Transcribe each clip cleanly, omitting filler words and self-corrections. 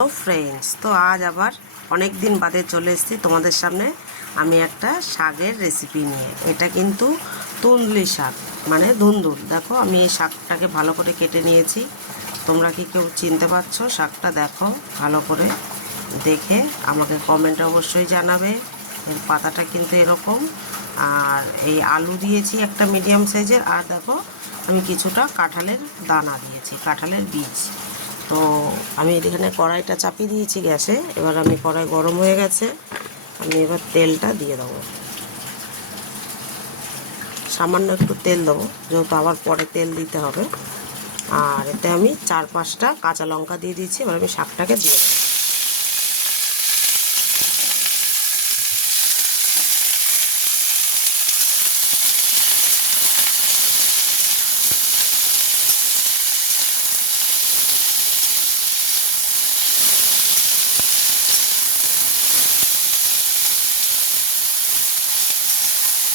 Hello friends, তো আজ আবার অনেক দিন বাদে চলে এসেছি তোমাদের সামনে আমি একটা শাকের রেসিপি নিয়ে। এটা কিন্তু তুন্দলি শাক, মানে ধুন্দুল। দেখো আমি এই শাকটাকে ভালো করে কেটে নিয়েছি। তোমরা কি কেউ চিনতে পারছো শাকটা? দেখো ভালো করে দেখে আমাকে কমেন্টে অবশ্যই জানাবে। এর পাতাটা কিন্তু এরকম। আর এই আলু দিয়েছি একটা মিডিয়াম সাইজের, আর দেখো আমি কিছুটা কাঁঠালের দানা দিয়েছি, কাঁঠালের বীজ। তো আমি এখানে কড়াইটা চাপিয়ে দিয়েছি গ্যাসে। এবার আমি কড়াই গরম হয়ে গেছে, আমি এবার তেলটা দিয়ে দেবো। সামান্য একটু তেল দেবো, যেহেতু আবার পরে তেল দিতে হবে। আর এতে আমি 4-5টা কাঁচা লঙ্কা দিয়ে দিয়েছি। এবার আমি শাকটাকে দিয়ে দেবো।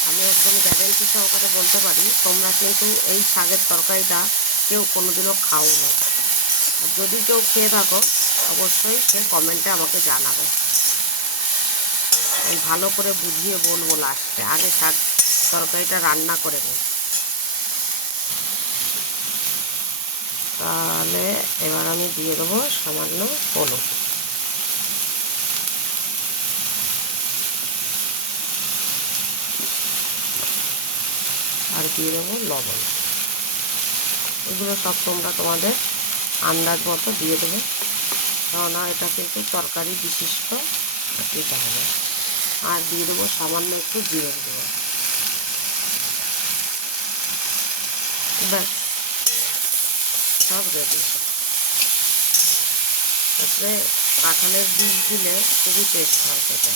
আমি একদম গ্যারেন্টি সহকারে বলতে পারি, তোমরা কিন্তু এই শাকের তরকারিটা কেউ কোনোদিনও খাও না। আর যদি কেউ খেয়ে থাকো অবশ্যই সে কমেন্টে আমাকে জানাবে। আমি ভালো করে বুঝিয়ে বলবো লাস্টে। আগে শাক তরকারিটা রান্না করে নিই। তাহলে এবার আমি দিয়ে দেবো সামান্য হলুদ, আর দিয়ে দেবো লবণ। এগুলো সব তোমরা তোমাদের আন্দাজ মতো দিয়ে দেবে, কেননা এটা কিন্তু তরকারি বিশিষ্ট দিতে হবে। আর দিয়ে দেবো সামান্য একটু জিরে গুঁড়ো। ব্যাস, সব রেডি। তারপরে কাঁঠালের বীজ দিলে খুবই টেস্ট হয় খেতে।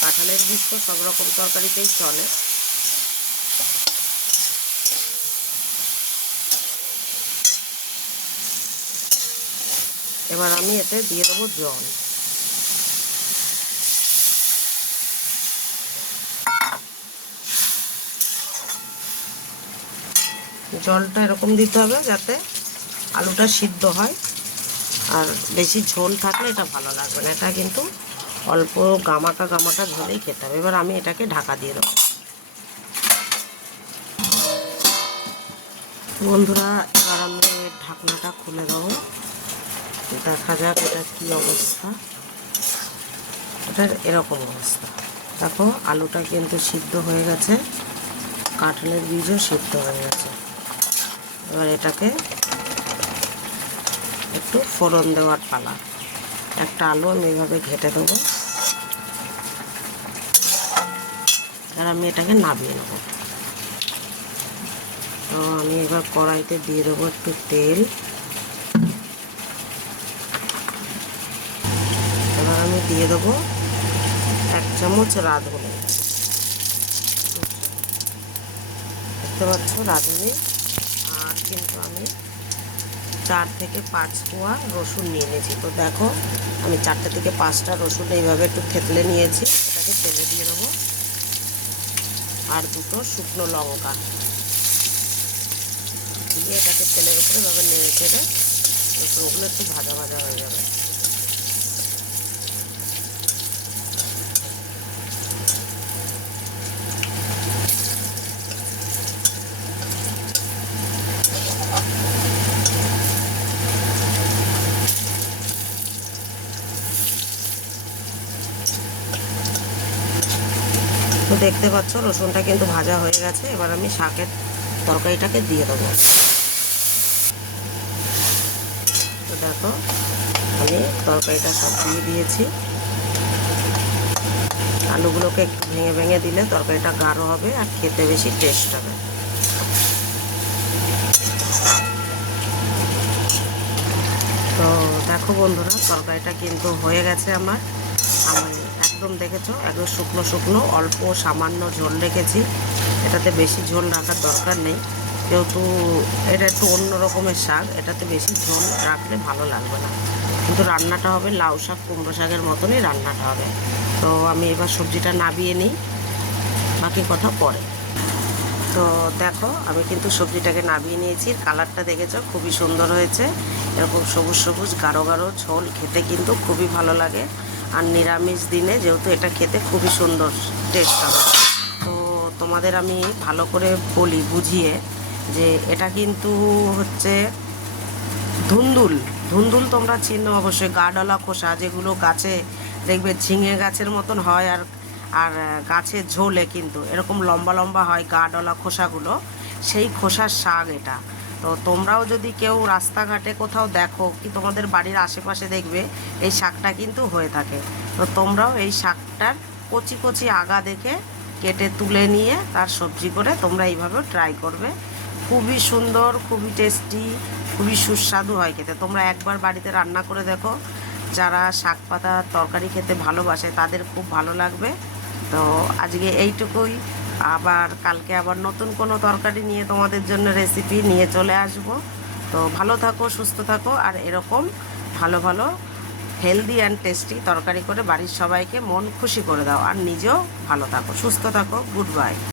কাঁঠালের বীজ তো সব রকম তরকারিতেই চলে। এবার আমি এতে দিয়ে দেবো জল। জলটা এরকম দিতে হবে যাতে আলুটা সিদ্ধ হয়। আর বেশি ঝোল থাকলে এটা ভালো লাগবে না। এটা কিন্তু অল্প গামাকা গামাকা ঝোলেই খেতে হবে। এবার আমি এটাকে ঢাকা দিয়ে দেবো। বন্ধুরা, এবার আমি ঢাকনাটা খুলে দেবো, দেখা যাক এটা কী অবস্থা। এটার এরকম অবস্থা। দেখো আলুটা কিন্তু সিদ্ধ হয়ে গেছে, কাঁঠালের বীজও সিদ্ধ হয়ে গেছে। এবার এটাকে একটু ফোড়ন দেওয়ার পালা। একটা আলু আমি এইভাবে ঘেটে দেবো, আর আমি এটাকে নামিয়ে নেব। তো আমি এবার কড়াইতে দিয়ে দেবো একটু তেল। এবার আমি দিয়ে দেবো 1 চামচ রাঁধুনি। দেখতে পাচ্ছ রাঁধুনি। আর কিন্তু আমি 4 থেকে 5 কোয়া রসুন নিয়ে নিয়েছি। তো দেখো আমি 4 থেকে 5টা রসুন এইভাবে একটু থেতলে নিয়েছি। এটাকে তেলে দিয়ে দেবো। আর 2টো শুকনো লঙ্কা দিয়ে এটাকে তেলের উপরে এভাবে নেড়ে চেড়ে রসুনগুলো একটু ভাজা ভাজা হয়ে যাবে। তো দেখতে পাচ্ছ রসুনটা কিন্তু ভাজা হয়ে গেছে। এবার আমি শাকের তরকারিটাকে দিয়ে দেবো। তো দেখো আমি তরকারিটা সব দিয়ে দিয়েছি। আলুগুলোকে একটু ভেঙে ভেঙে দিলে তরকারিটা গাঢ় হবে আর খেতে বেশি টেস্ট হবে। তো দেখো বন্ধুরা, তরকারিটা কিন্তু হয়ে গেছে আমার। আমি একদম দেখেছো একদম শুকনো শুকনো, অল্প সামান্য ঝোল রেখেছি। এটাতে বেশি ঝোল রাখার দরকার নেই, যেহেতু এটা একটু অন্য রকমের শাক। এটাতে বেশি ঝোল রাখলে ভালো লাগবে না। কিন্তু রান্নাটা হবে লাউ শাক কুমড়ো শাকের মতনই রান্নাটা হবে। তো আমি এবার সবজিটা নামিয়ে নিই, বাকি কথা পরে। তো দেখো আমি কিন্তু সবজিটাকে নামিয়ে নিয়েছি, কালারটা দেখেছো খুবই সুন্দর হয়েছে, এরকম সবুজ সবুজ গাঢ় গাঢ় ঝোল খেতে কিন্তু খুবই ভালো লাগে। আর নিরামিষ দিনে যেহেতু এটা খেতে খুবই সুন্দর টেস্ট হবে। তো তোমাদের আমি ভালো করে বলি বুঝিয়ে যে এটা কিন্তু হচ্ছে ধুন্দুল। ধুন্দুল তোমরা চিনো অবশ্যই, গাডলা খোসা যেগুলো গাছে দেখবে ঝিঙে গাছের মতন হয়, আর আর গাছের ঝোলে কিন্তু এরকম লম্বা লম্বা হয় গাডলা খোসাগুলো, সেই খোসার শাক এটা। তো তোমরাও যদি কেউ রাস্তাঘাটে কোথাও দেখো কি তোমাদের বাড়ির আশেপাশে দেখবে এই শাকটা কিন্তু হয়ে থাকে। তো তোমরাও এই শাকটার কচি কচি আগা দেখে কেটে তুলে নিয়ে তার সবজি করে তোমরা এইভাবেও ট্রাই করবে। খুবই সুন্দর, খুবই টেস্টি, খুবই সুস্বাদু হয় খেতে। তোমরা একবার বাড়িতে রান্না করে দেখো, যারা শাক পাতা তরকারি খেতে ভালোবাসে তাদের খুব ভালো লাগবে। তো আজকে এইটুকুই, আবার কালকে আবার নতুন কোনো তরকারি নিয়ে তোমাদের জন্য রেসিপি নিয়ে চলে আসব। তো ভালো থাকো, সুস্থ থাকো, আর এরকম ভালো ভালো হেলদি অ্যান্ড টেস্টি তরকারি করে বাড়ির সবাইকে মন খুশি করে দাও, আর নিজেও ভালো থাকো, সুস্থ থাকো। Good bye.